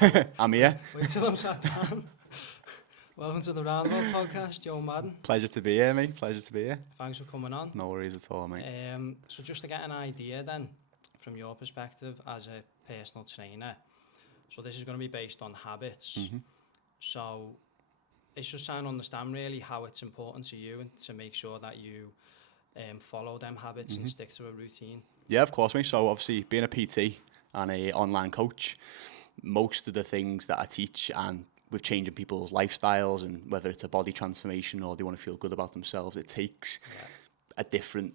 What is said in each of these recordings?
I'm here. Wait till I'm sat down. Welcome to the Roundabout podcast, Joe Madden. Pleasure to be here, mate. Pleasure to be here. Thanks for coming on. No worries at all, mate. So just to get an idea then, from your perspective as a personal trainer, so this is going to be based on habits. So it's just trying to understand really how it's important to you and to make sure that you follow them habits and stick to a routine. Yeah, of course, mate. So obviously being a PT and a online coach, most of the things that I teach and with changing people's lifestyles and whether it's a body transformation or they want to feel good about themselves, it takes a different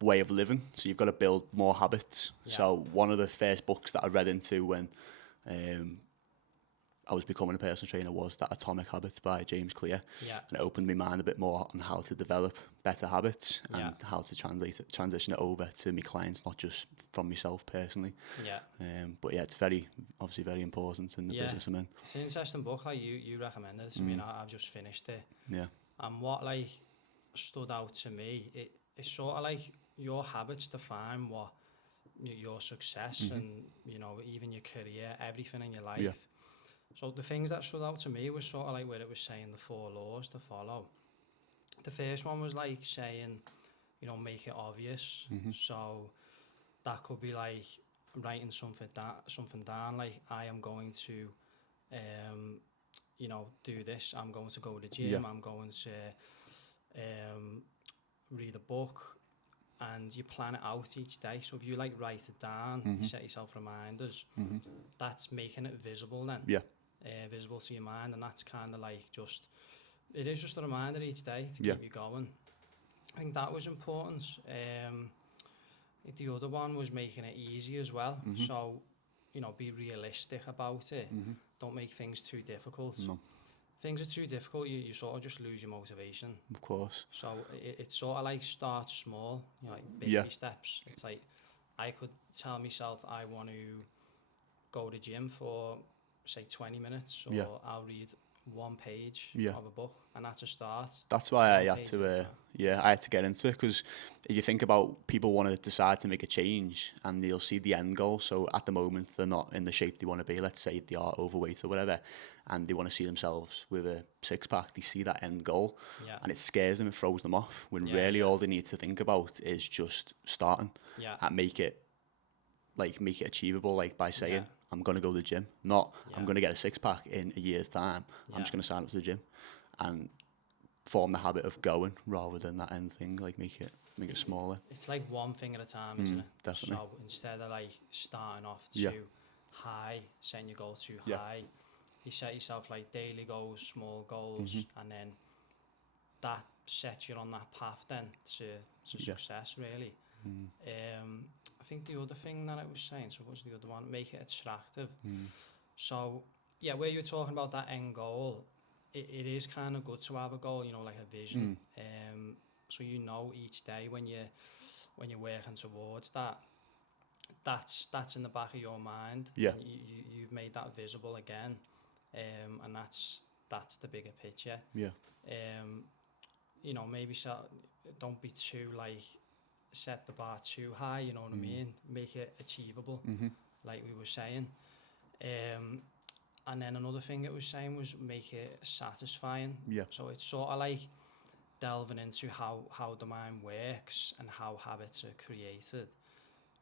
way of living. So you've got to build more habits. So one of the first books that I read into when I was becoming a personal trainer was that Atomic Habits by James Clear. And it opened my mind a bit more on how to develop better habits and how to transition it over to my clients, not just from myself personally. But yeah, it's obviously very important in the business I'm in. It's an interesting book, like you recommended it to me, and I've just finished it. And what like stood out to me, it's sort of like your habits define what your success and, you know, even your career, everything in your life. So the things that stood out to me was sort of like where it was saying the 4 laws to follow. The first one was like saying, you know, make it obvious. So that could be like writing something down, like I am going to, you know, do this. I'm going to go to the gym. I'm going to read a book, and you plan it out each day. So if you like write it down, you set yourself reminders. That's making it visible then. Visible to your mind, and that's kind of like it is just a reminder each day to keep you going. I think that was important. The other one was making it easy as well. So, you know, be realistic about it. Don't make things too difficult. Things are too difficult, you sort of just lose your motivation. Of course. So it's sort of like start small, you know, like baby steps. It's like I could tell myself I want to go to the gym for say 20 minutes, or I'll read 1 page of a book, and that's a start. That's why I had to get into it, because if you think about people want to decide to make a change and they'll see the end goal. So at the moment they're not in the shape they want to be. Let's say they are overweight or whatever, and they want to see themselves with a 6-pack. They see that end goal and it scares them and throws them off, when really all they need to think about is just starting and make it achievable, like by saying I'm going to go to the gym, not I'm going to get a 6-pack in a year's time. I'm just going to sign up to the gym and form the habit of going rather than that end thing, like make it smaller. It's like one thing at a time, isn't it? Definitely. So instead of like starting off too high, setting your goal too high, you set yourself like daily goals, small goals, and then that sets you on that path then to success, really. I think the other thing that I was saying, so what was the other one? Make it attractive. So, yeah, where you're talking about that end goal, it is kind of good to have a goal, you know, like a vision. So you know each day when you're working towards that, that's in the back of your mind. You've made that visible again, and that's the bigger picture. You know, maybe don't be too like set the bar too high, you know what I mean? Make it achievable, like we were saying. And then another thing it was saying was make it satisfying. So it's sort of like delving into how the mind works and how habits are created.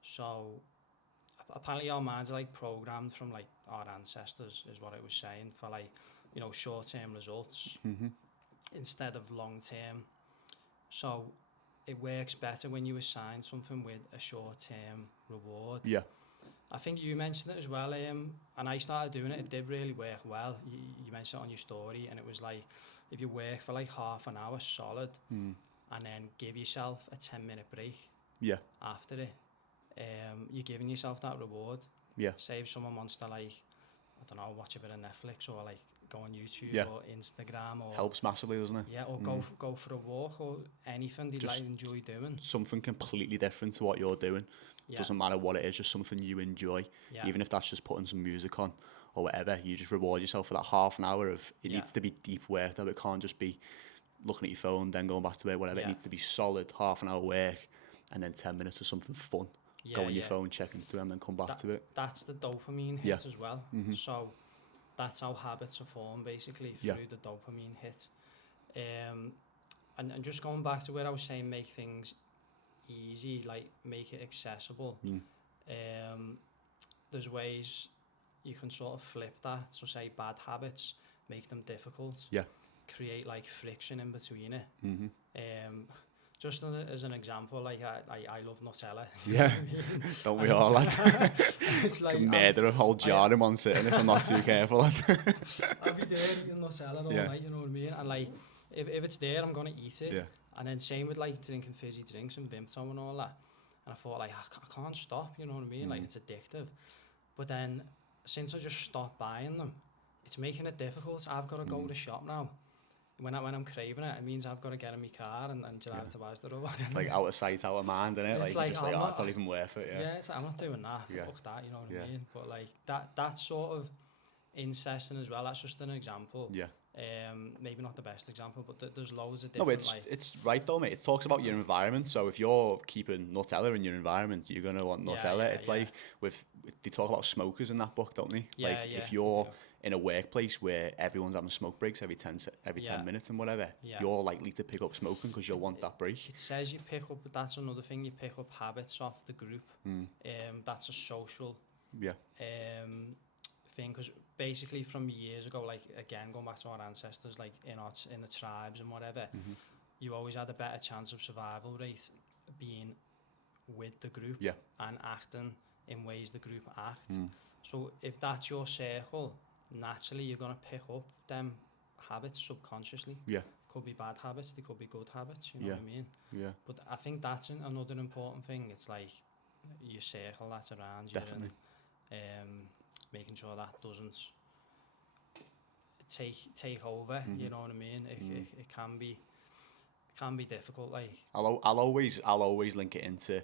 So apparently our minds are like programmed from like our ancestors, is what it was saying, for like, you know, short-term results instead of long-term. So it works better when you assign something with a short-term reward. I think you mentioned it as well, and I started doing it. It did really work well. You mentioned it on your story, and it was like if you work for like half an hour solid, and then give yourself a 10-minute break after it, you're giving yourself that reward. Say if someone wants to, like, I don't know, watch a bit of Netflix or like go on YouTube or Instagram, or helps massively, doesn't it? Or go for a walk, or anything they like enjoy doing. Something completely different to what you're doing. Doesn't matter what it is, just something you enjoy. Even if that's just putting some music on or whatever, you just reward yourself for that half an hour of it. Needs to be deep work, though. It can't just be looking at your phone then going back to it, whatever. It needs to be solid half an hour work and then 10 minutes of something fun go on your phone, checking through, and then come back to it. That's the dopamine hit as well. So that's how habits are formed, basically, through the dopamine hit. And just going back to where I was saying, make things easy, like make it accessible. There's ways you can sort of flip that. So say bad habits, make them difficult. Create like friction in between it. Just as an example, like I love Nutella. Yeah, don't we all? It's like murder a whole jar in one sitting if I'm not too careful. I'll be there eating Nutella all night, you know what I mean? And like, if it's there, I'm gonna eat it. And then same with like drinking fizzy drinks and Vimto and all that. And I thought like I can't stop, you know what I mean? Like it's addictive. But then since I just stopped buying them, it's making it difficult. I've got to go to the shop now. When I'm craving it, it means I've got to get in my car and drive to Asda or whatever. Like out of sight, out of mind, innit? It's like, just it's not even worth it. Yeah, it's like, I'm not doing that. Fuck that, you know what I mean? But like that sort of incesting as well. That's just an example. Maybe not the best example, but there's loads of different. No, it's right though, mate. It talks about your environment. So if you're keeping Nutella in your environment, you're gonna want Nutella. It's like they talk about smokers in that book, don't they? If you're in a workplace where everyone's having smoke breaks every 10 minutes and whatever, you're likely to pick up smoking because you'll want that break. It says you pick up, but that's another thing. You pick up habits off the group. That's a social thing, because basically from years ago, like again going back to our ancestors, like in the tribes and whatever, you always had a better chance of survival rate being with the group and acting in ways the group act. So if that's your circle, naturally you're going to pick up them habits subconsciously. Could be bad habits, they could be good habits, you know what I mean? But I think that's another important thing. It's like your circle that's around you. Definitely. And making sure that doesn't take over, you know what I mean? It can be difficult. Like I'll always link it into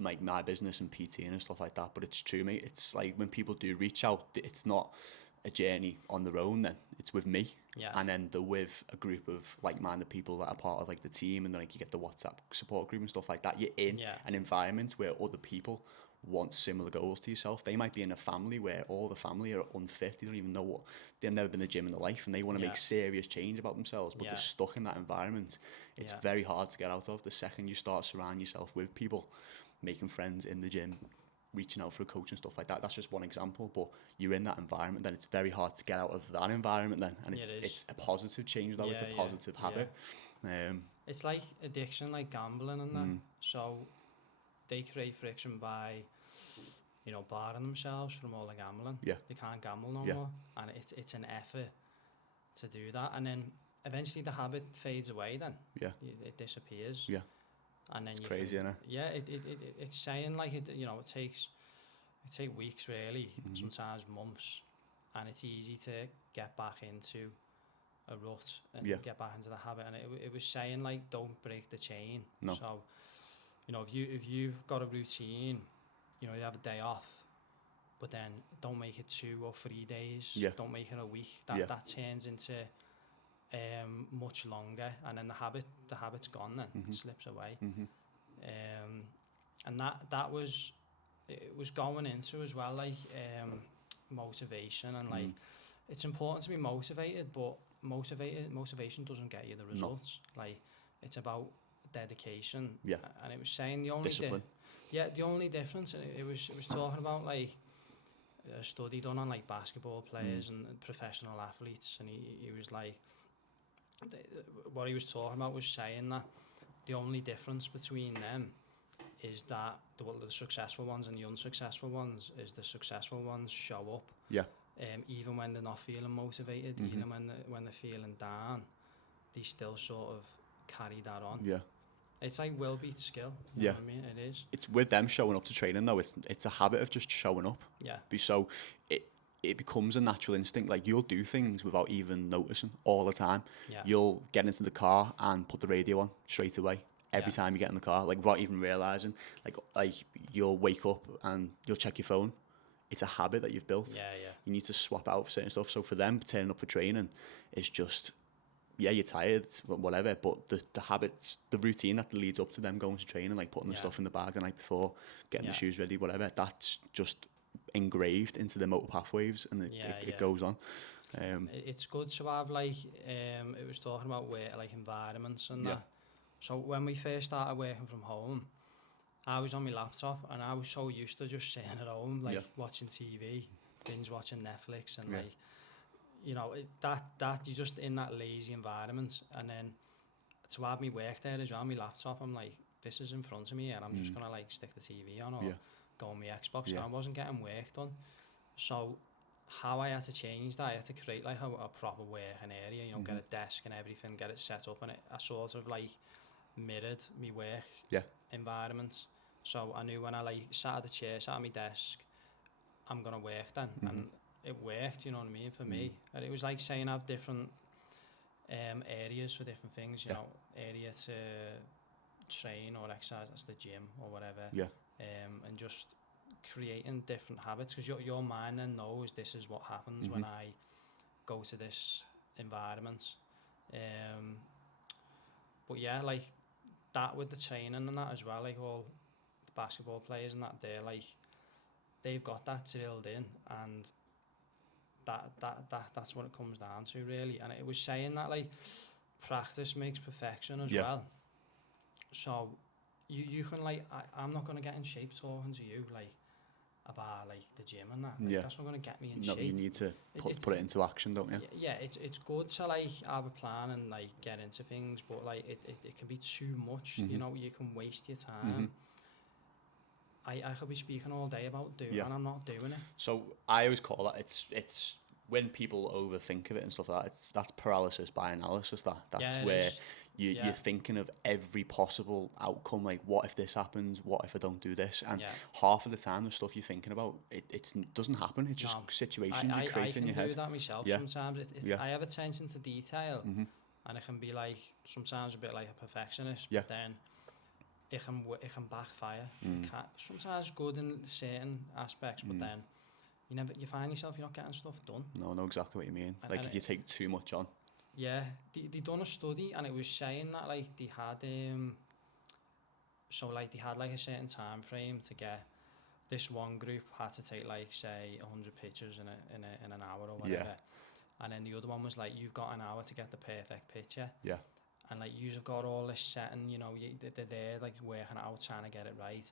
like my business and PT and stuff like that, but it's true, mate. It's like when people do reach out, it's not a journey on their own, then it's with me, and then they're with a group of like-minded people that are part of like the team, and then like you get the WhatsApp support group and stuff like that. You're in an environment where other people want similar goals to yourself. They might be in a family where all the family are unfit. They don't even know what, they've never been to the gym in their life, and they want to make serious change about themselves, but they're stuck in that environment. It's very hard to get out of. The second you start surrounding yourself with people, making friends in the gym, reaching out for a coach and stuff like that, that's just one example, but you're in that environment, then it's very hard to get out of that environment then, and it's a positive change though. It's a positive habit. It's like addiction, like gambling and that. So they create friction by, you know, barring themselves from all the gambling. They can't gamble no more, and it's an effort to do that, and then eventually the habit fades away. Then it disappears. And then it's crazy, isn't it? It's saying like it. You know, it takes weeks really, sometimes months, and it's easy to get back into a rut and get back into the habit. And it was saying like, don't break the chain. No. So, you know, if you've got a routine, you know, you have a day off, but then don't make it 2 or 3 days. Don't make it a week. That turns into much longer, and then the habit's gone. Then it slips away. And that was, it was going into as well, like motivation, and like it's important to be motivated, but motivation doesn't get you the results. Like it's about dedication. And it was saying the only discipline. The only difference, and it was talking about like a study done on like basketball players and professional athletes, and he was like, what he was talking about was saying that the only difference between them is that the successful ones and the unsuccessful ones is the successful ones show up. Even when they're not feeling motivated, even when they're feeling down, they still sort of carry that on. It's like will beats skill. You know what I mean? It is. It's with them showing up to training though. It's a habit of just showing up. So it becomes a natural instinct. Like you'll do things without even noticing all the time. You'll get into the car and put the radio on straight away. Every time you get in the car, like without even realizing, like you'll wake up and you'll check your phone. It's a habit that you've built. You need to swap out for certain stuff. So for them, turning up for training is just yeah, you're tired, whatever, but the habits, the routine that leads up to them going to training, like putting the stuff in the bag the night before, getting the shoes ready, whatever, that's just engraved into the motor pathways, and it goes on. It's good to have, like, it was talking about work, like environments and that. So when we first started working from home, I was on my laptop and I was so used to just sitting at home, like watching TV, binge watching Netflix, and like, you know, that you're just in that lazy environment. And then to have me work there as well, my laptop, I'm like, this is in front of me, and I'm just gonna like stick the TV on or go on my Xbox. And I wasn't getting work done. So how I had to change that, I had to create like a proper working area, you know, get a desk and everything, get it set up, and I sort of like mirrored my work environment. So I knew when I like sat at the chair, sat at my desk, I'm gonna work then, and it worked. You know what I mean? For me, and it was like saying I have different areas for different things. You know, area to train or exercise, that's the gym or whatever. And just creating different habits, because your mind then knows this is what happens when I go to this environment. But yeah, like that with the training and that as well, like all the basketball players and that, they're like, they've got that drilled in, and that's what it comes down to really. And it was saying that like practice makes perfection as well. So you can like, I'm not going to get in shape talking to you like about like the gym and that. Like, that's not going to get me in shape. You need to put it into action, don't you? Yeah, it's good to like have a plan and like get into things, but like it can be too much. You know, you can waste your time. I could be speaking all day about doing, and I'm not doing it. So I always call that, it's when people overthink of it and stuff like that, that's paralysis by analysis. That's where you're thinking of every possible outcome, like what if this happens, what if I don't do this, and half of the time the stuff you're thinking about, it doesn't happen. It's just situations you create in your head. I can do that myself sometimes. I have attention to detail, and it can be like sometimes a bit like a perfectionist, but then it can backfire. Sometimes good in certain aspects, but then you find yourself you're not getting stuff done. No, I know exactly what you mean. And if you take too much on. Yeah, they done a study, and it was saying that like they had like a certain time frame to get. This one group had to take like say 100 pictures in an hour or whatever, and then the other one was like, you've got an hour to get the perfect picture. And like you've got all this setting, you know, they're there like working out, trying to get it right.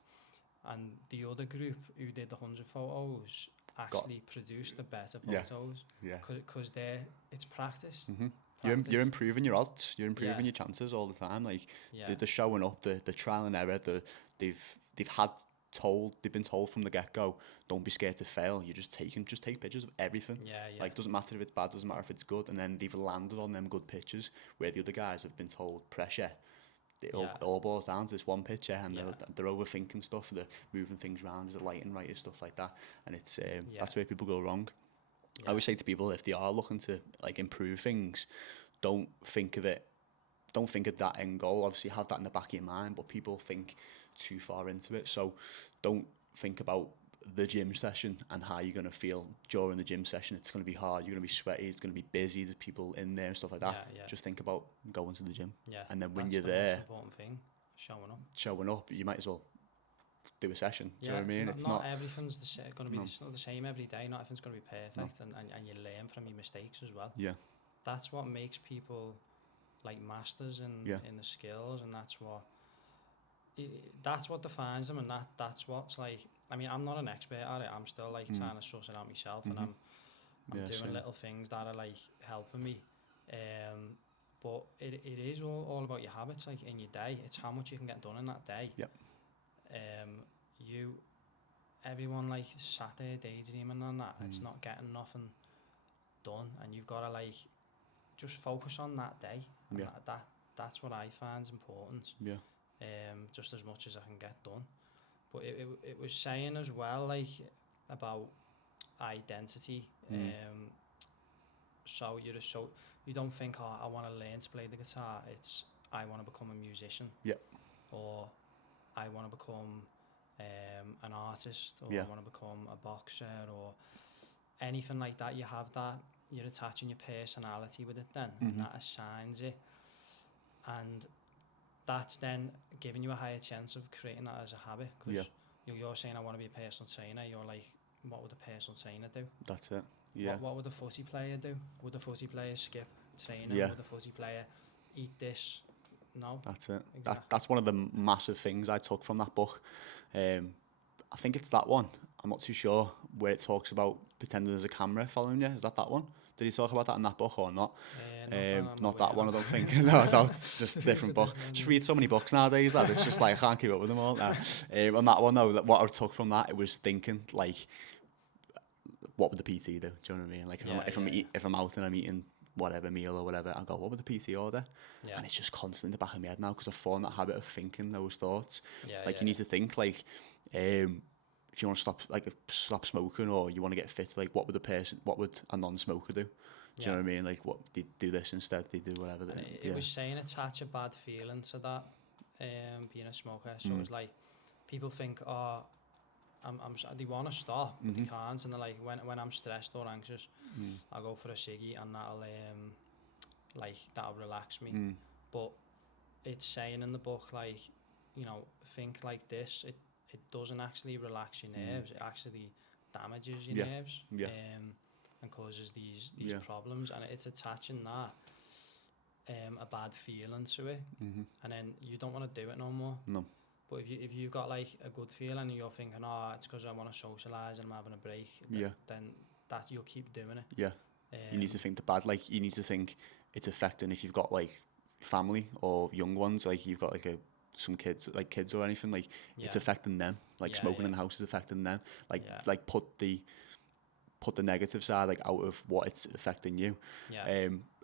And the other group who did the 100 photos actually produced the better photos. Because it's practice. You're improving your odds. You're improving your chances all the time. Like they're showing up. The trial and error. They've been told from the get go, don't be scared to fail. You just take pictures of everything. Like doesn't matter if it's bad, doesn't matter if it's good. And then they've landed on them good pictures, where the other guys have been told pressure. It all boils down to this one picture, and they're overthinking stuff. They're moving things around, is the lighting right, stuff like that, and it's that's where people go wrong. I always say to people, if they are looking to like improve things, don't think of that end goal. Obviously have that in the back of your mind, but people think too far into it. So don't think about the gym session and how you're going to feel during the gym session. It's going to be hard, you're going to be sweaty, it's going to be busy, there's people in there and stuff like that. Just think about going to the gym, and then when you're there, most important thing, showing up, you might as well do a session. Do you know what I mean? It's not everything's going to be it's not the same every day. Not everything's going to be perfect, and you learn from your mistakes as well. That's what makes people like masters in the skills, and that's what defines them, and that's what's like. I mean, I'm not an expert at it. I'm still like trying to suss it out myself, and I'm doing same. Little things that are like helping me. But it is all about your habits, like in your day. It's how much you can get done in that day. Everyone like sat there daydreaming and that. It's not getting nothing done, and you've got to like just focus on that day. And that's what I find is important. Just as much as I can get done. But it was saying as well, like about identity. So you don't think, oh, I want to learn to play the guitar. It's I want to become a musician. Or I want to become an artist, or I want to become a boxer, or anything like that. You have that you're attaching your personality with it then, and that assigns it, and that's then giving you a higher chance of creating that as a habit, because you're saying I want to be a personal trainer, you're like, what would a personal trainer do? That's it. Yeah. What would a footy player do? Would a footy player skip training? Yeah. Would a footy player eat this? No. That's it. Exactly. That's one of the massive things I took from that book. I think it's that one. I'm not too sure, where it talks about pretending there's a camera following you. Is that one? Did he talk about that in that book or not? Not that one, I don't think. no, it's just a different book. Just read so many books nowadays that it's just like I can't keep up with them all now. On that one though, what I took from that, it was thinking like, what would the PT do? Do you know what I mean? Like if I'm out and I'm eating whatever meal or whatever, I go, what would the PT order? And it's just constant in the back of my head now, because I've fallen that habit of thinking those thoughts. You need to think like, if you want to stop smoking, or you want to get fit, like what would a non-smoker do? Do you know what I mean? Like, what they do this instead, they do whatever. It was saying attach a bad feeling to that, being a smoker. So it was like, people think, oh, they want to stop, but they can't, and they're like, when I'm stressed or anxious, I'll go for a ciggy, and that'll relax me. But it's saying in the book, like, think like this. It doesn't actually relax your nerves. It actually damages your nerves. And causes these problems, and it's attaching that a bad feeling to it, and then you don't want to do it no more. No. But if you've got like a good feeling and you're thinking, oh, it's because I want to socialise and I'm having a break, then that you'll keep doing it. Yeah. You need to think the bad, like you need to think it's affecting, if you've got like family or young ones, like you've got like some kids or anything, like it's affecting them. Like smoking in the house is affecting them. Like put the negative side like out of what it's affecting you.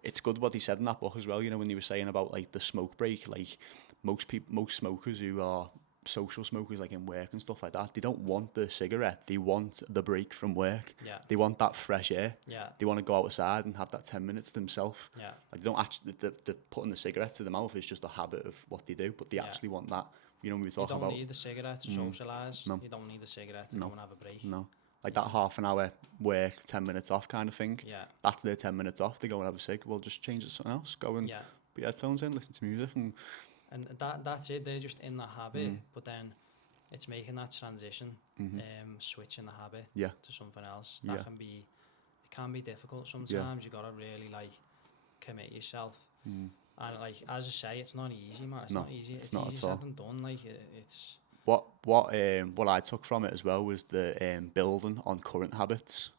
It's good what he said in that book as well, when he was saying about like the smoke break, like most smokers who are social smokers, like in work and stuff like that, they don't want the cigarette, they want the break from work. They want that fresh air. They want to go outside and have that 10 minutes to themselves. Like they don't actually, the putting the cigarette to the mouth is just a habit of what they do, but they actually want that. When we talk about, you don't need the cigarette to socialise. No. You don't need the cigarette to go and have a break. No. Like that half an hour work, 10 minutes off kind of thing. That's their 10 minutes off. They go and have a cig. Well, just change it to something else. Go and put your headphones in, listen to music. And that's it. They're just in that habit. But then it's making that transition, switching the habit to something else. That can be difficult sometimes. You got to really like commit yourself. And like, as I say, it's not easy, man. It's not easy. It's not easy at all. said than done. Like it's... What I took from it as well was the building on current habits.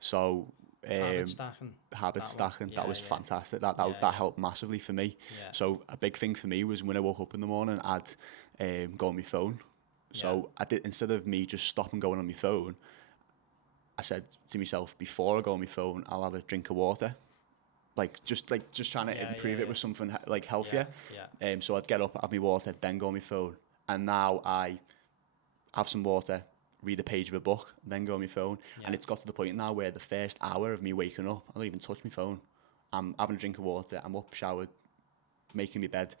So habit stacking. That was fantastic. That helped massively for me. So a big thing for me was when I woke up in the morning, I'd go on my phone. So I did, instead of me just stopping going on my phone, I said to myself, before I go on my phone, I'll have a drink of water. Just trying to improve it with something like healthier. So I'd get up, have my water, then go on my phone. And now I have some water, read a page of a book, then go on my phone. And it's got to the point now where the first hour of me waking up, I don't even touch my phone. I'm having a drink of water, I'm up, showered, making my bed,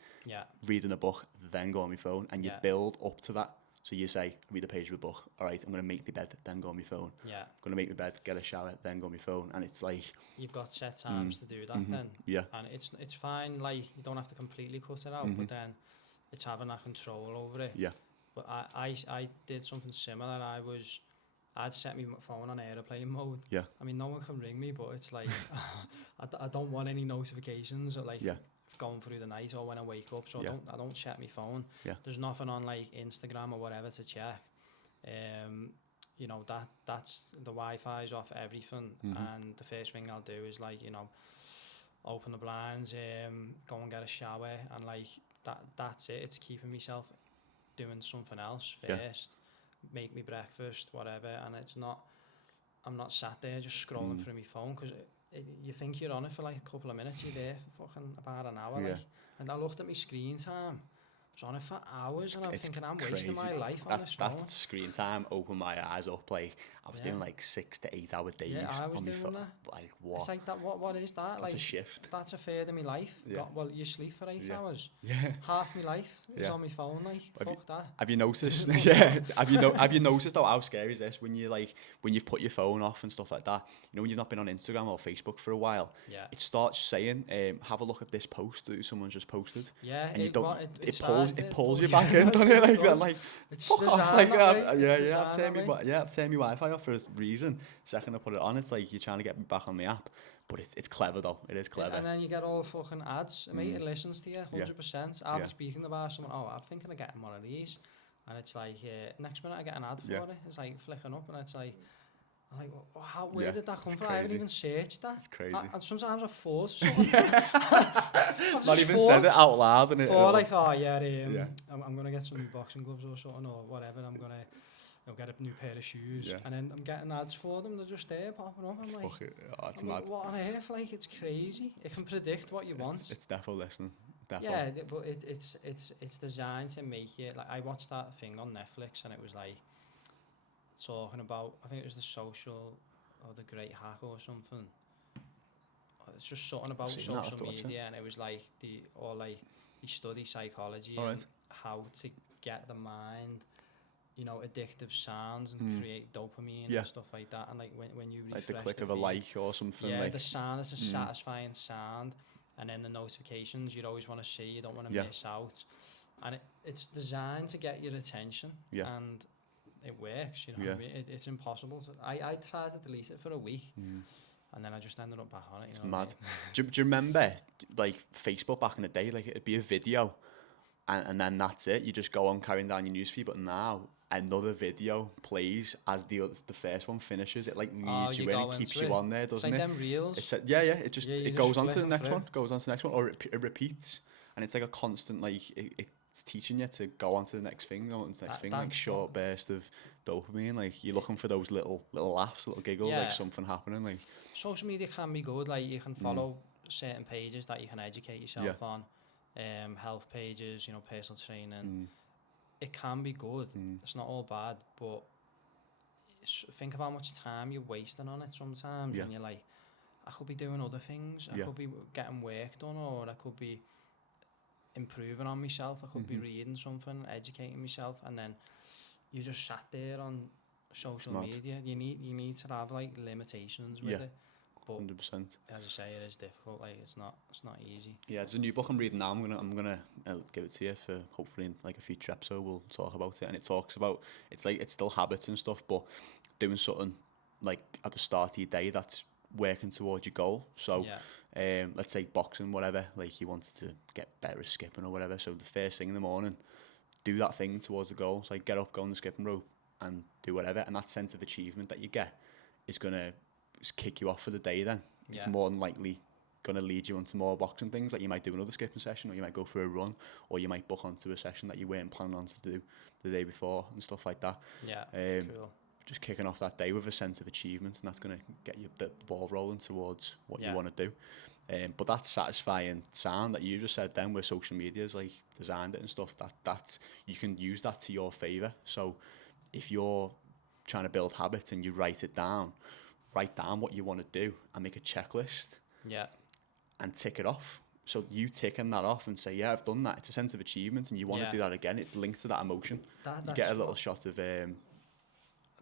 reading a book, then go on my phone. And you build up to that. So you say, read a page of a book. All right, I'm going to make my bed, then go on my phone. I'm going to make my bed, get a shower, then go on my phone. And it's like... You've got set times to do that then. And it's fine, like, you don't have to completely cut it out, but then... It's having that control over it. But I did something similar. I'd set my phone on airplane mode. I mean, no one can ring me, but it's like, I don't want any notifications or like going through the night or when I wake up. So I don't check my phone. There's nothing on like Instagram or whatever to check. That's the Wi-Fi's off everything. And the first thing I'll do is like, open the blinds, go and get a shower, and like, that's it. It's keeping myself doing something else first, make me breakfast, whatever, and I'm not sat there just scrolling through my phone, because you think you're on it for like a couple of minutes, you're there for fucking about an hour. And I looked at my screen time, was on it for hours, and I'm thinking I'm crazy. wasting my life on this phone. That screen time opened my eyes up. Like, I was doing like 6 to 8 hour days I was on my doing phone. that. Like, what? It's like that. What is that? That's like a shift. That's a third of my life. Well, you sleep for 8 hours. Yeah. Half my life is on my phone. Like, fuck that. Have you noticed? Yeah. Have you noticed how scary is this when you've put your phone off and stuff like that? You know, when you've not been on Instagram or Facebook for a while. Yeah. It starts saying, "Have a look at this post that someone's just posted." Yeah. And It pulls you back in, doesn't it? Like that. Like, it's fuck off. Like, I've I've turned my Wi-Fi off for a reason. Second I put it on, it's like you're trying to get me back on the app. But it's clever though. It is clever. And then you get all fucking ads. Mate, it listens to you 100%. I'll be speaking about someone. Oh, I'm thinking of getting one of these, and it's like next minute I get an ad for it. It's like flicking up, and it's like, I'm like, where did that come from? I haven't even searched that. It's crazy. And sometimes I thought, not even said it out loud, and like, I'm gonna get some new boxing gloves or something or whatever. I'm gonna. Get a new pair of shoes, and then I'm getting ads for them. They're just there popping up. I'm like, it's mad. What on earth? Like, it's crazy. It can predict what you want. It's definitely listening. Yeah, but it's designed to make you like. I watched that thing on Netflix, and it was like talking about. I think it was the social or the Great Hack or something. It's just something about social media, and it was like they study psychology and how to get the mind. You know, addictive sounds and create dopamine and stuff like that. And like when you refresh like the click of a like or something. Yeah, like the sound is a satisfying sound, and then the notifications you always want to see. You don't want to miss out, and it's designed to get your attention. Yeah. And it works. You know, what I mean? It's impossible. I tried to delete it for a week. And then I just ended up back on it. It's mad. Do you remember like Facebook back in the day? Like it'd be a video, and then that's it. You just go on carrying down your newsfeed. But now another video plays as the first one finishes. It like leads you in and keeps you on there, doesn't it? It's like them reels. It goes on to the next one. Goes on to the next one, or it repeats, and it's like a constant like it's teaching you to go on to the next thing, go on to the next thing, like short burst of dopamine. Like you're looking for those little laughs, little giggles, like something happening. Like social media can be good. Like you can follow certain pages that you can educate yourself on, health pages, you know, personal training. It can be good. It's not all bad, but think of how much time you're wasting on it sometimes. And you're like, I could be doing other things. I could be getting work done, or I could be improving on myself. I could be reading something, educating myself, and then you just sat there on social media. You need to have like limitations with it. 100%. As I say, it is difficult. Like it's not easy. Yeah, there's a new book I'm reading now. I'm gonna give it to you for hopefully in like a future episode. We'll talk about it, and it talks about it's still habits and stuff, but doing something like at the start of your day that's working towards your goal. So, let's say boxing, whatever. Like you wanted to get better at skipping or whatever. So the first thing in the morning, do that thing towards the goal. So like get up, go on the skipping rope, and do whatever. And that sense of achievement that you get is gonna kick you off for the day. Then it's more than likely going to lead you onto more boxing things. Like you might do another skipping session, or you might go for a run, or you might book onto a session that you weren't planning on to do the day before and stuff like that. Cool. Just kicking off that day with a sense of achievement, and that's going to get you the ball rolling towards what you want to do. But that satisfying sound that you just said then, where social media is like designed it and stuff, that you can use that to your favour. So if you're trying to build habits and you write down what you want to do and make a checklist and tick it off. So you ticking that off and say, yeah, I've done that. It's a sense of achievement, and you want to do that again. It's linked to that emotion. You get a little shot of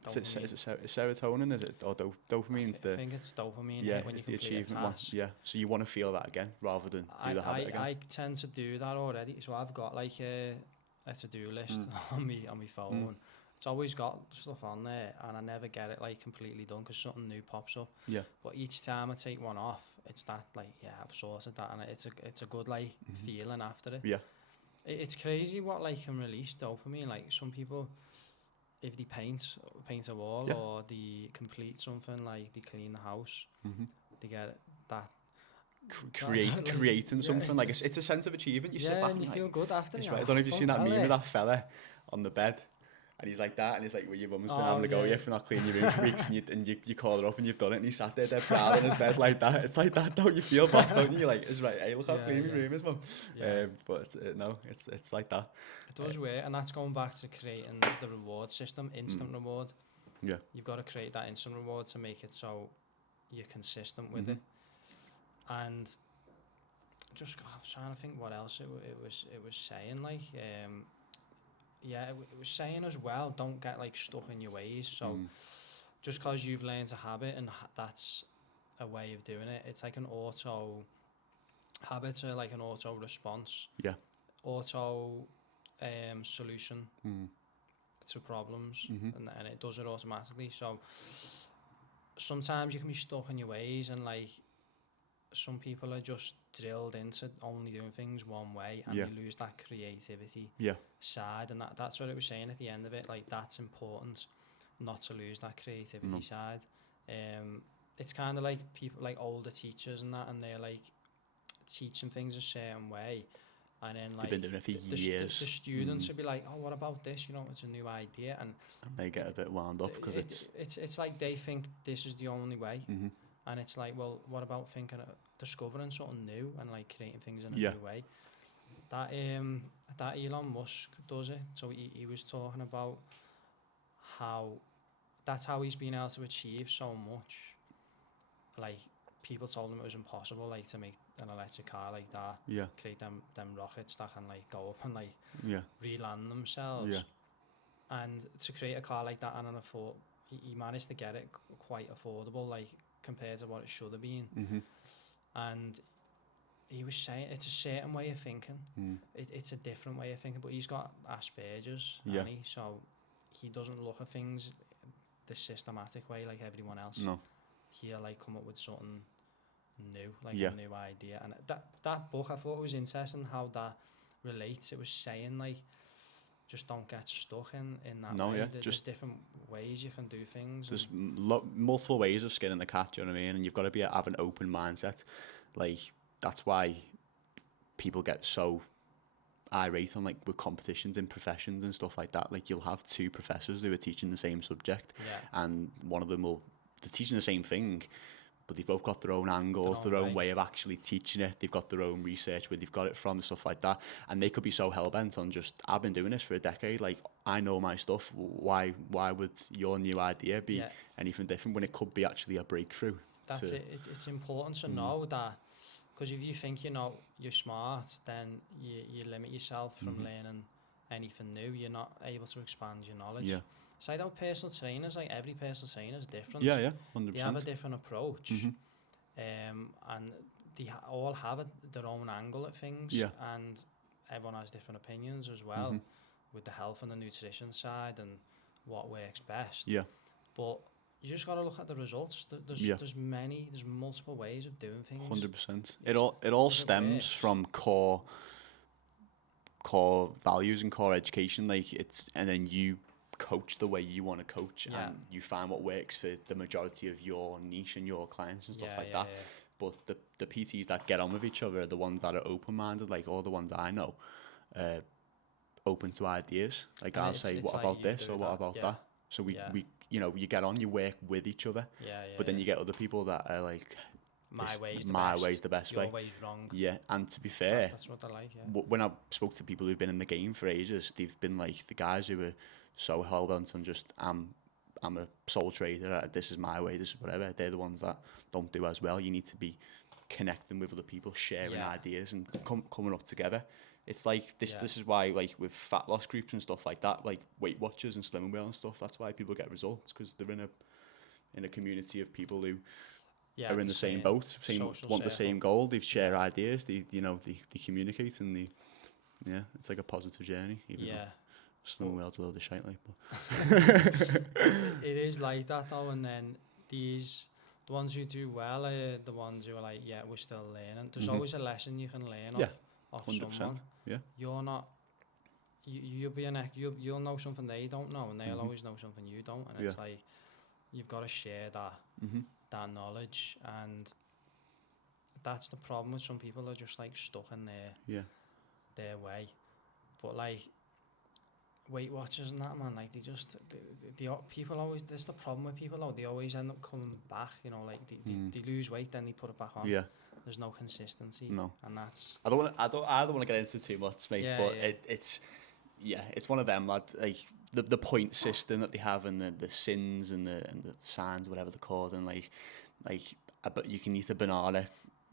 is it serotonin? Is it or dopamine? I think it's dopamine. Yeah, when it's you the achievement one. Yeah, so you want to feel that again rather than do the habit again. I tend to do that already. So I've got like a to-do list on my phone. It's always got stuff on there, and I never get it like completely done because something new pops up. Yeah. But each time I take one off, it's that like I've sorted that, and it's a good like feeling after it. Yeah. It's crazy what like can release dopamine. Like some people, if they paint a wall or they complete something, like they clean the house, they get that. Creating something like it's a sense of achievement. You sit back and you like, feel good after. Right. I don't know if you've seen that meme of that fella on the bed. And he's like that, and he's like, well, your mum's been having to go here for not cleaning your room for weeks, and you call her up and you've done it, and he sat there proud in his bed like that. It's like that, don't you feel, boss, don't you? You're like, it's right, hey, look how clean my room is, mum. But no, it's like that. It does work, and that's going back to creating the reward system, instant reward. Yeah. You've got to create that instant reward to make it so you're consistent with it. And I was trying to think what else it was saying, like, it was saying as well, don't get like stuck in your ways. So just because you've learned a habit and that's a way of doing it, it's like an auto habit or like an auto response. Yeah. Auto solution to problems, and it does it automatically. So sometimes you can be stuck in your ways, and like some people are just drilled into only doing things one way, and they lose that creativity side. And that's what it was saying at the end of it. Like, that's important, not to lose that creativity side. It's kind of like people, like older teachers and that, and they're like teaching things a certain way, and then like they've been doing it for years. The students would be like, oh, what about this? You know, it's a new idea, and they get a bit wound up because it's like they think this is the only way. And it's like, well, what about thinking, discovering something new and like creating things in a new way? That Elon Musk does it. So he was talking about how that's how he's been able to achieve so much. Like, people told him it was impossible, like, to make an electric car like that. Yeah. Create them rockets that can like go up and like re-land themselves. Yeah. And to create a car like that and he managed to get it quite affordable, like, compared to what it should have been. And he was saying it's a certain way of thinking. It's a different way of thinking, but he's got Asperger's, so he doesn't look at things the systematic way like everyone else. No. He'll like come up with something new, like a new idea. And that book, I thought it was interesting how that relates. It was saying like, just don't get stuck in that way. There's different ways you can do things. There's multiple ways of skinning the cat, do you know what I mean? And you've got to have an open mindset. Like, that's why people get so irate on, like, with competitions in professions and stuff like that. Like, you'll have two professors who are teaching the same subject, and one of them they're teaching the same thing, but they've both got their own angles, their own way of actually teaching it. They've got their own research, where they've got it from, and stuff like that. And they could be so hell-bent on just, I've been doing this for a decade, like, I know my stuff. Why would your new idea be anything different when it could be actually a breakthrough? That's it. It's important to know that, because if you think you're smart, then you limit yourself from learning anything new. You're not able to expand your knowledge. Yeah. It's like our personal trainers, like every personal trainer is different. Yeah, 100%. They have a different approach, and they all have their own angle at things, and everyone has different opinions as well, with the health and the nutrition side and what works best. Yeah. But you just got to look at the results. There's multiple ways of doing things. 100%. It all stems from core values and core education. Like, and then you coach the way you want to coach, and you find what works for the majority of your niche and your clients and stuff like that. But the PTs that get on with each other are the ones that are open-minded, like all the ones I know, open to ideas. Like, and I'll say, what about this, or what about that? So we you get on, you work with each other. But then you get other people that are like, my way's the best way. Your way's wrong. Yeah, and to be fair, that's what I like. When I spoke to people who've been in the game for ages, they've been like, the guys who are so hell-bent on just, I'm a sole trader, this is my way, this is whatever, they're the ones that don't do as well. You need to be connecting with other people, sharing ideas, and coming up together. It's like, this is why, like, with fat loss groups and stuff like that, like Weight Watchers and Slimming World and stuff, that's why people get results, because they're in a community of people who are in the same boat, want the same goal, they share ideas, they communicate, and it's like a positive journey. Slimming World's a load of shite, like, but it is like that though. And then the ones who do well are the ones who are like, we're still learning. There's always a lesson you can learn off 100%. Someone. You're not, you'll know something they don't know, and they'll always know something you don't, and it's like, you've got to share that knowledge. And that's the problem with some people, are just like stuck in their way. But like, Weight Watchers and that, man, like they people always, there's the problem with people though, they always end up coming back, you know, like they lose weight, then they put it back on. Yeah. There's no consistency. No. And that's... I don't want to get into too much, mate, but it's one of them, lad, like the point system that they have, and the sins and the signs, whatever they're called, and like you can eat a banana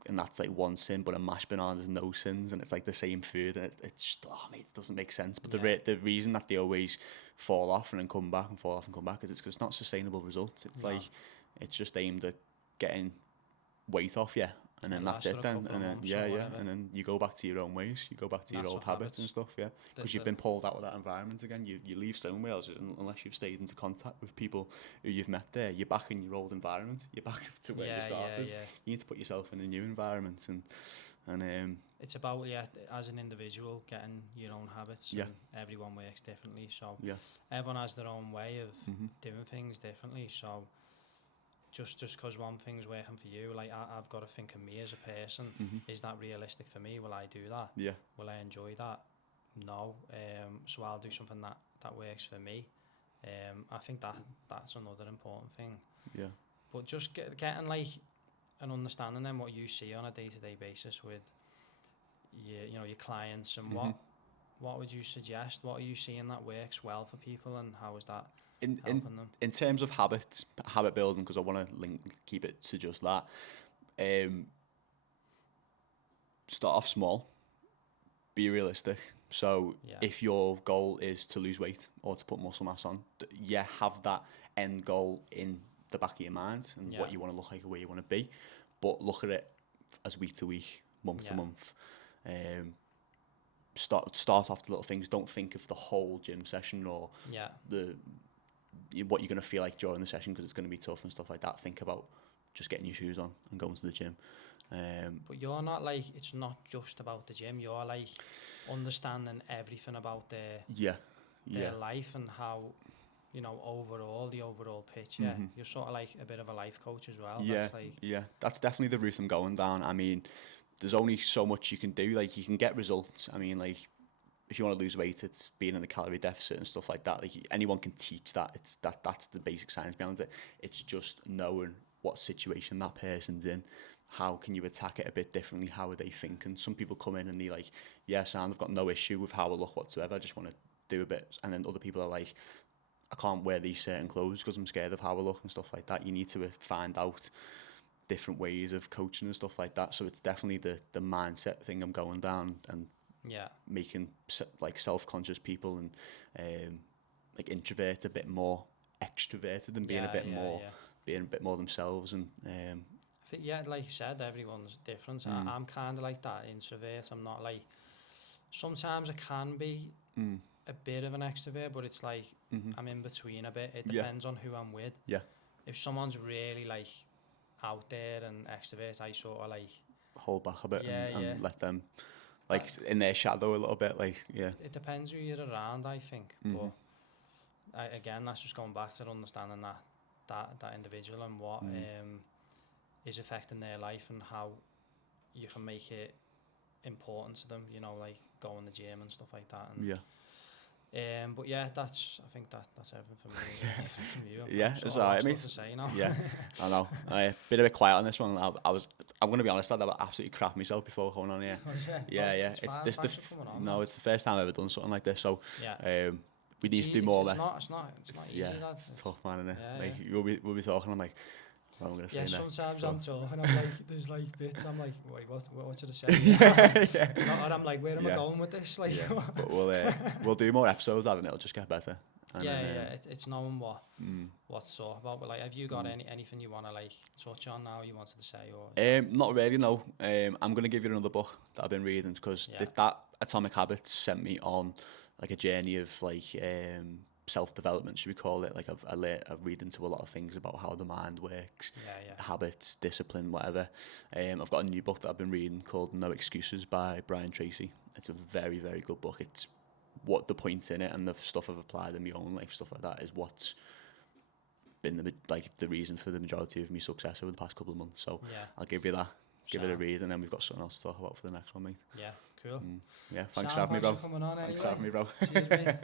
and that's like one sin, but a mashed banana is no sins, and it's like the same food, and it's just, oh mate, it doesn't make sense. But the reason that they always fall off and then come back and fall off and come back is it's because it's not sustainable results. It's like it's just aimed at getting weight off you, and then that's it then, and then and then you go back to your own ways, you go back to your old habits and stuff, because you've been pulled out of that environment again. You leave somewhere else, unless you've stayed into contact with people who you've met there. You're back in your old environment, you're back to where you started. You need to put yourself in a new environment, and it's about as an individual getting your own habits. And everyone works differently, so everyone has their own way of doing things differently. So just because one thing's working for you, like I've got to think of me as a person. Is that realistic for me? Will I do that? Will I enjoy that? No. So I'll do something that works for me. I think that's another important thing. But just getting like an understanding then what you see on a day-to-day basis with your clients, and what would you suggest? What are you seeing that works well for people, and how is that helping them? In terms of habit building, because I want to keep it to just that, start off small, be realistic. So if your goal is to lose weight or to put muscle mass on, have that end goal in the back of your mind, and what you want to look like, where you want to be, but look at it as week to week, month to month. Start off the little things. Don't think of the whole gym session or what you're going to feel like during the session, because it's going to be tough and stuff like that. Think about just getting your shoes on and going to the gym. But you're not like, it's not just about the gym. You're like understanding everything about their life and how, overall, the overall picture. You're sort of like a bit of a life coach as well. That's definitely the route I'm going down. I mean, there's only so much you can do. Like, you can get results. I mean, like, if you want to lose weight, it's being in a calorie deficit and stuff like that. Like, anyone can teach that. That's the basic science behind it. It's just knowing what situation that person's in. How can you attack it a bit differently? How are they thinking? Some people come in and they're like, I've got no issue with how I look whatsoever. I just want to do a bit. And then other people are like, I can't wear these certain clothes because I'm scared of how I look and stuff like that. You need to find out different ways of coaching and stuff like that. So it's definitely the mindset thing I'm going down, and making like self-conscious people and like introverts a bit more extroverted, and being a bit more themselves. And I think like you said, everyone's different. I'm kind of like that introvert. I'm not like, sometimes I can be a bit of an extrovert, but it's like I'm in between a bit. It depends on who I'm with. If someone's really like out there and extrovert, I sort of like hold back a bit and let them like in their shadow a little bit. Like it depends who you're around, I think. But again, that's just going back to understanding that individual and what is affecting their life, and how you can make it important to them, like going to the gym and stuff like that. And but I think that's everything from me. It's alright, mate. I know. Been a bit quiet on this one. I'm going to be honest, I've absolutely crapped myself before going on here. It's the first time I've ever done something like this. So we need to do more. It's not easy. It's tough, man, isn't it? Like we'll be talking. I'm like, what am I going to say next? Sometimes I'm talking, I'm like, there's like bits, I'm like, what should I say? Or I'm like, where am I going with this? Like, but we'll do more episodes, and it'll just get better. And it's knowing what to talk about. But like, have you got anything you want to like touch on now? You wanted to say, or not really. No. I'm going to give you another book that I've been reading, because that Atomic Habits sent me on like a journey of like self-development, should we call it. Like I've read into a lot of things about how the mind works, habits, discipline, whatever. I've got a new book that I've been reading called No Excuses by Brian Tracy. It's a very, very good book. It's what the points in it and the stuff I've applied in my own life, stuff like that, is what's been the reason for the majority of my success over the past couple of months. So I'll give you that. Give it a read, and then we've got something else to talk about for the next one, mate. Cool. Thanks for having me, bro. Thanks for coming on anyway. Thanks for having me, bro. Cheers, mate.